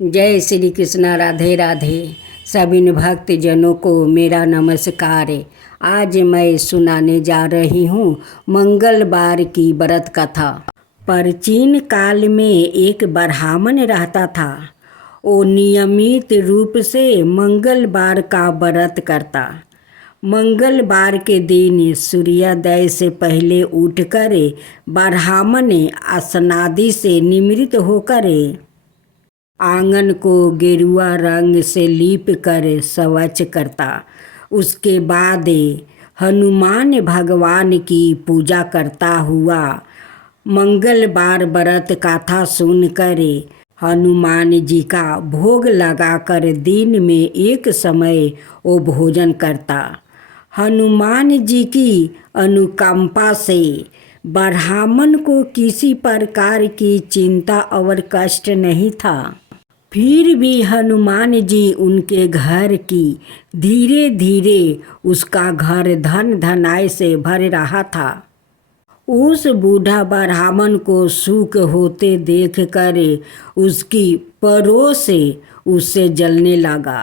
जय श्री कृष्ण। राधे राधे। सभी भक्त जनों को मेरा नमस्कार। आज मैं सुनाने जा रही हूँ मंगलवार की व्रत कथा। प्राचीन काल में एक ब्राह्मण रहता था। वो नियमित रूप से मंगलवार का व्रत करता। मंगलवार के दिन सूर्योदय से पहले उठकर ब्राह्मण स्नादि से निवृत्त होकर आंगन को गेरुआ रंग से लीप कर स्वच्छ करता। उसके बाद हनुमान भगवान की पूजा करता हुआ मंगलवार व्रत कथा सुनकर हनुमान जी का भोग लगाकर दिन में एक समय वो भोजन करता। हनुमान जी की अनुकंपा से ब्राह्मण को किसी प्रकार की चिंता और कष्ट नहीं था। फिर भी हनुमान जी उनके घर की धीरे धीरे उसका घर धन धनाय से भर रहा था। उस बूढ़ा ब्राह्मण को सुख होते देखकर उसकी पड़ोस उससे जलने लगा।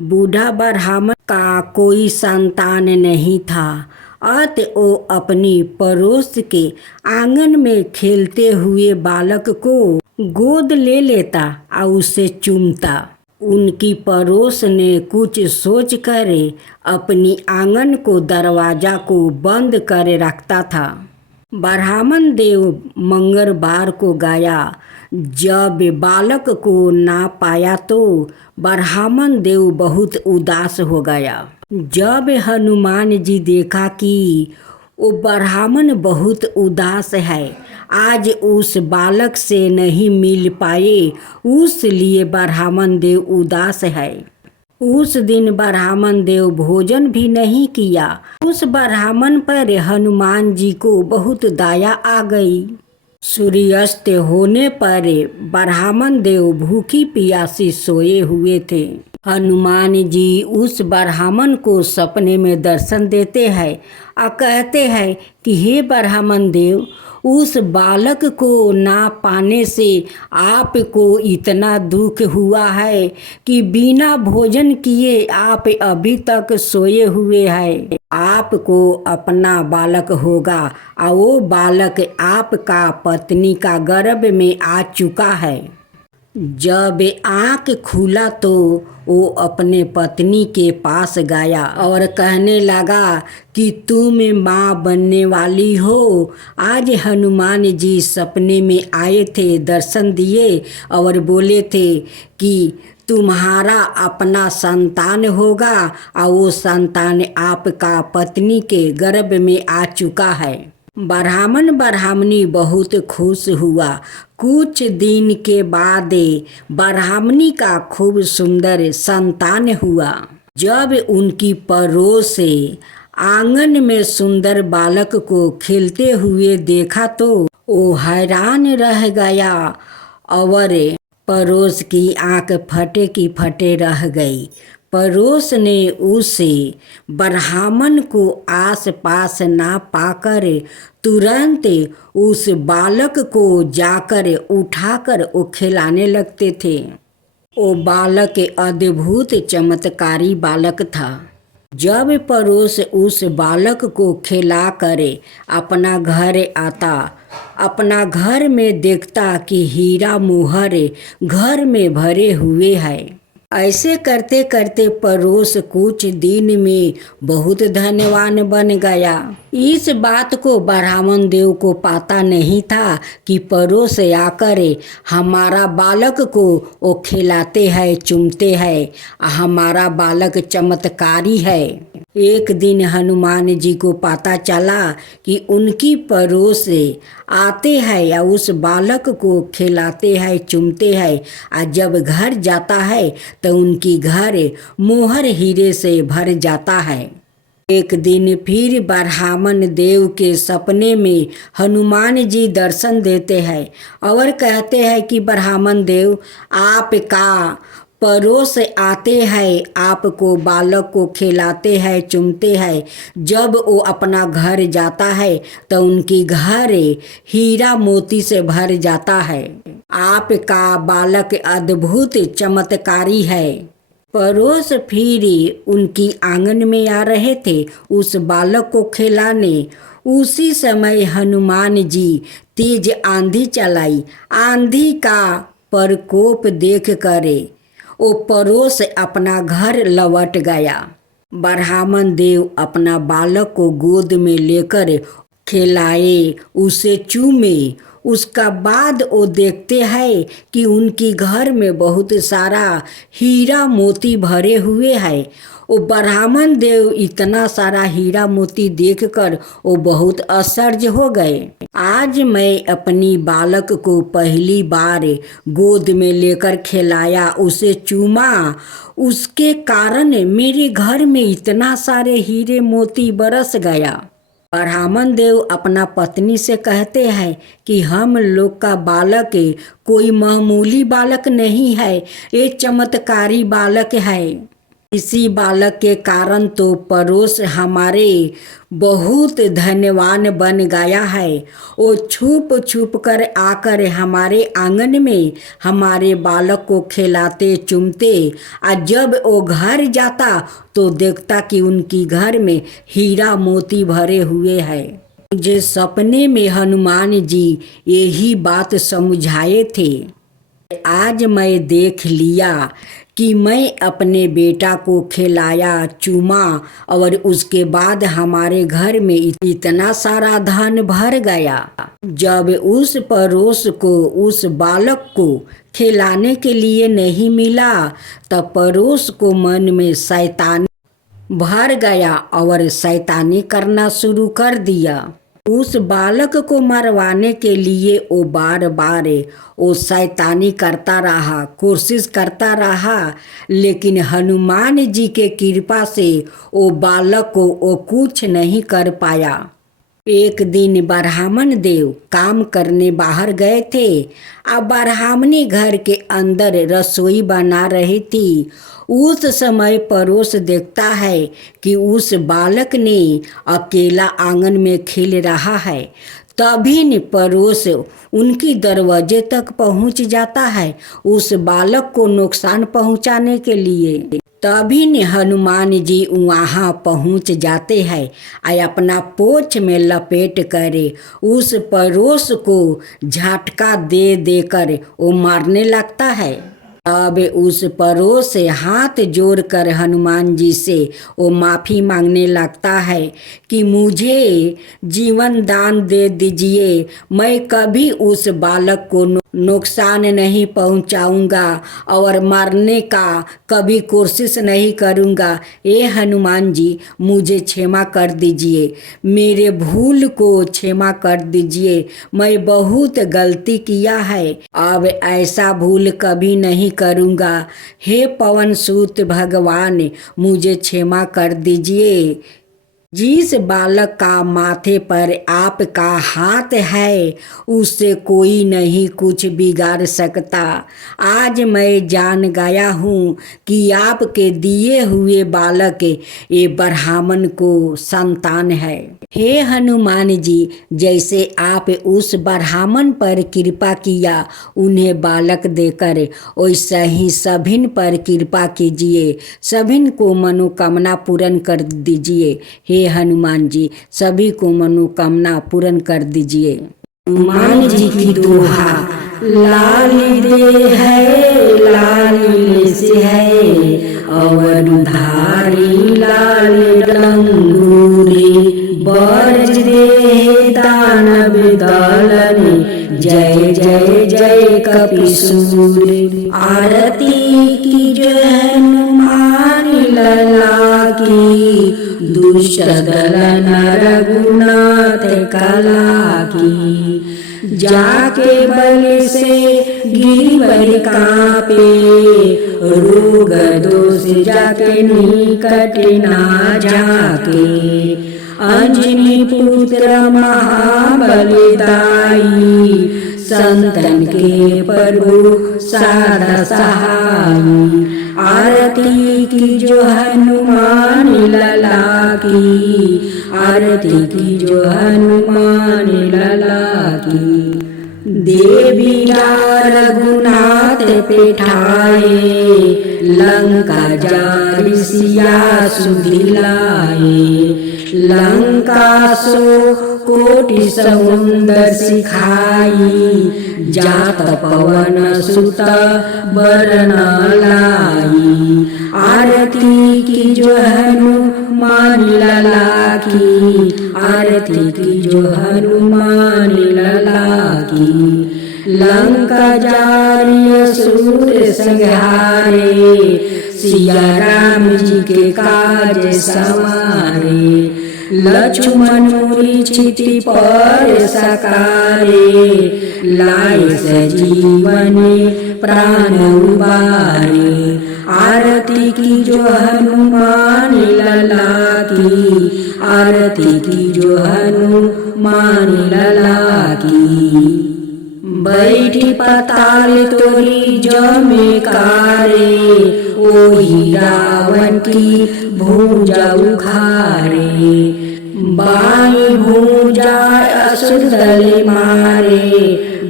बूढ़ा ब्राह्मण का कोई संतान नहीं था। अतः वो अपनी पड़ोस के आंगन में खेलते हुए बालक को गोद ले लेता और उसे चूमता। उनकी पड़ोस ने कुछ सोच कर अपनी आंगन को दरवाजा को बंद कर रखता था। ब्राह्मण देव मंगलवार को गया। जब बालक को ना पाया तो ब्राह्मण देव बहुत उदास हो गया। जब हनुमान जी देखा कि वो ब्राह्मण बहुत उदास है, आज उस बालक से नहीं मिल पाए, उसलिए ब्राह्मण देव उदास है। उस दिन ब्राह्मण देव भोजन भी नहीं किया। उस ब्राह्मण पर हनुमान जी को बहुत दया आ गई। सूर्यास्त होने पर ब्राह्मण देव भूखी प्यासी सोए हुए थे। हनुमान जी उस ब्राह्मण को सपने में दर्शन देते हैं और कहते हैं कि हे ब्राह्मण देव, उस बालक को ना पाने से आपको इतना दुख हुआ है कि बिना भोजन किए आप अभी तक सोए हुए हैं। आपको अपना बालक होगा और वो बालक आपका पत्नी का गर्भ में आ चुका है। जब आँख खुला तो वो अपने पत्नी के पास गया और कहने लगा कि तुम माँ बनने वाली हो। आज हनुमान जी सपने में आए थे, दर्शन दिए और बोले थे कि तुम्हारा अपना संतान होगा और वो संतान आपका पत्नी के गर्भ में आ चुका है। ब्राह्मण ब्राह्मणी बहुत खुश हुआ। कुछ दिन के बाद ब्राह्मणी का खूब सुंदर संतान हुआ। जब उनकी पड़ोस आंगन में सुंदर बालक को खेलते हुए देखा तो वो हैरान रह गया और पड़ोस की आंख फटे की फटे रह गई। पड़ोस ने उसे ब्राह्मण को आस पास ना पाकर तुरंत उस बालक को जाकर उठाकर वो खिलाने लगते थे। वो बालक अद्भुत चमत्कारी बालक था। जब पड़ोस उस बालक को खिलाकर अपना घर आता, अपना घर में देखता कि हीरा मोहर घर में भरे हुए हैं। ऐसे करते करते पड़ोस कुछ दिन में बहुत धनवान बन गया। इस बात को ब्राह्मण देव को पता नहीं था कि पड़ोस आकर हमारा बालक को वो खिलाते हैं, चूमते हैं, हमारा बालक चमत्कारी है। एक दिन हनुमान जी को पता चला कि उनकी पड़ोस आते हैं या उस बालक को खिलाते हैं, चूमते हैं, और जब घर जाता है तो उनकी घर मोहर हीरे से भर जाता है। एक दिन फिर ब्राह्मण देव के सपने में हनुमान जी दर्शन देते हैं और कहते हैं कि ब्राह्मण देव, आपका पड़ोस आते हैं, आपको बालक को खिलाते हैं, चूमते हैं। जब वो अपना घर जाता है तो उनकी घर हीरा मोती से भर जाता है। आपका बालक अद्भुत चमत्कारी है। पड़ोस फिर उनकी आंगन में आ रहे थे उस बालक को खिलाने। उसी समय हनुमान जी तेज आंधी चलाई। आंधी का प्रकोप देख कर वो पड़ोस अपना घर लौट गया। ब्राह्मण देव अपना बालक को गोद में लेकर खिलाए, उसे चूमे। उसका बाद वो देखते हैं कि उनकी घर में बहुत सारा हीरा मोती भरे हुए हैं। वो ब्राह्मण देव इतना सारा हीरा मोती देखकर वो बहुत आश्चर्य हो गए। आज मैं अपनी बालक को पहली बार गोद में लेकर खिलाया, उसे चूमा। उसके कारण मेरे घर में इतना सारे हीरे मोती बरस गया। ब्राह्मण देव अपना पत्नी से कहते हैं कि हम लोग का बालक कोई मामूली बालक नहीं है, ये चमत्कारी बालक है। इसी बालक के कारण तो पड़ोस हमारे बहुत धन्यवान बन गया है। वो छुप छुप कर आकर हमारे आंगन में हमारे बालक को खिलाते चूमते। और जब वो घर जाता तो देखता कि उनकी घर में हीरा मोती भरे हुए हैं। मुझे सपने में हनुमान जी यही बात समझाए थे। आज मैं देख लिया कि मैं अपने बेटा को खिलाया, चूमा और उसके बाद हमारे घर में इतना सारा धन भर गया। जब उस पड़ोस को उस बालक को खिलाने के लिए नहीं मिला तब पड़ोस को मन में शैतानी भर गया और शैतानी करना शुरू कर दिया। उस बालक को मरवाने के लिए वो बार बार वो शैतानी करता रहा, कोशिश करता रहा, लेकिन हनुमान जी के कृपा से वो बालक को वो कुछ नहीं कर पाया। एक दिन ब्राह्मण देव काम करने बाहर गए थे। अब ब्राह्मणी घर के अंदर रसोई बना रही थी। उस समय पड़ोस देखता है कि उस बालक ने अकेला आंगन में खेल रहा है। तभी न पड़ोस उनकी दरवाजे तक पहुंच जाता है उस बालक को नुकसान पहुंचाने के लिए। तभी न हनुमान जी वहाँ पहुँच जाते हैं और अपना पोछ में लपेट कर उस पड़ोस को झटका दे देकर वो मारने लगता है। अब उस पड़ोस से हाथ जोड़कर हनुमान जी से वो माफ़ी मांगने लगता है कि मुझे जीवन दान दे दीजिए, मैं कभी उस बालक को नुकसान नहीं पहुंचाऊंगा और मारने का कभी कोशिश नहीं करूंगा। ये हनुमान जी मुझे क्षमा कर दीजिए, मेरे भूल को क्षमा कर दीजिए, मैं बहुत गलती किया है, अब ऐसा भूल कभी नहीं करूंगा। हे पवन सूत भगवान मुझे क्षमा कर दीजिए। जिस बालक का माथे पर आपका हाथ है उससे कोई नहीं कुछ बिगाड़ सकता। आज मैं जान गया हूँ कि आपके दिए हुए बालक ये ब्राह्मण को संतान है। हे हनुमान जी, जैसे आप उस ब्राह्मण पर कृपा किया उन्हें बालक देकर, वैसा ही सभिन पर कृपा कीजिए, सभिन को मनोकामना पूर्ण कर दीजिए। हे हनुमान जी, सभी को मनोकामना पूर्ण कर दीजिए। हनुमान जी की दोहा। लाली दे है लाली से है अवधारी लाल डंगूरी, बरज दे दानव दलन जय जय जय कपिसूरी। आरती की जय हनुमान लला की, दुष्ट दल रघुनाथ कला की। जाके बल से गिरवर कापे, रोग दोष जाके निकट ना जाके। अंजनी पुत्र महाबलदाई, संतन के प्रभु सादा सहाई। आरती की जो हनुमान लला की, आरती की जो हनुमान लला की। देवीरा रघुनाथ पेठाए, लंका जारि सिया सुधिलाए। लंका सो कोटि समुंदर सिखाई, जात पवन सुत बरन लाई। आरती की जो हनुमान लला की, आरती की जो हनुमान लला की। लंका जारि असुर संहारे, सिया राम जी के काज संवारे। लक्ष्मण मुनि छिति पर सकारे, लाए सजीवनी प्राण उबारे। आरती की जो हनुमान लला की, आरती की जो हनुमान लला की। बैठी पाताल तोरी जमे कारे, ओही रावण की भुजा उखारे। बाई भुजा असुर दल मारे,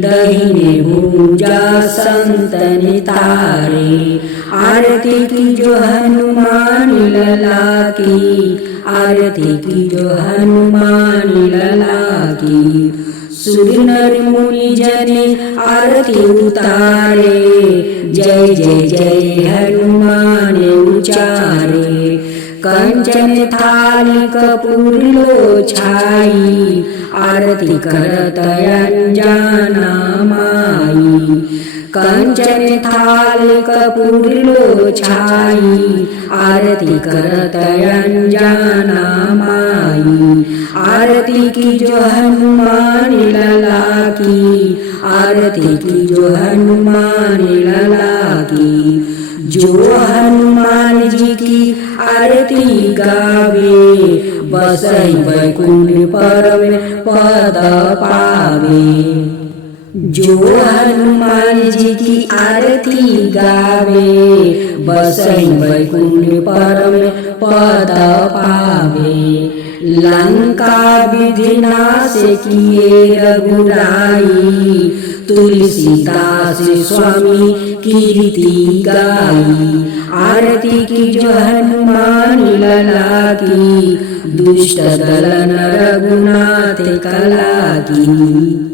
दहिने भुजा संतन तारे। आरती की जो हनुमान लला की, आरती की जो हनुमान लला की। सुर नर मुनि जने आरती उतारे, जय जय जय हनुमान उचारे। कंचन थाली कपूर लो छाई, आरती करत अंजना माई। कंचन थाली कपूर लो छाई, आरती करत अंजना माई। आरती की जो हनुमान लला की, आरती की जो हनुमान लला की। जो हनुमान जी की आरती गावे, बसई वैकुंठ परम पद पावे। जो हनुमान जी की आरती गावे, बसई वैकुंठ परम पद पावे। लंका विधिनाश किए रघुराई, तुलसीदास स्वामी कीर्ति गाई। आरती की जो हनुमान लला की, दुष्ट दलन रघुनाथ कला की।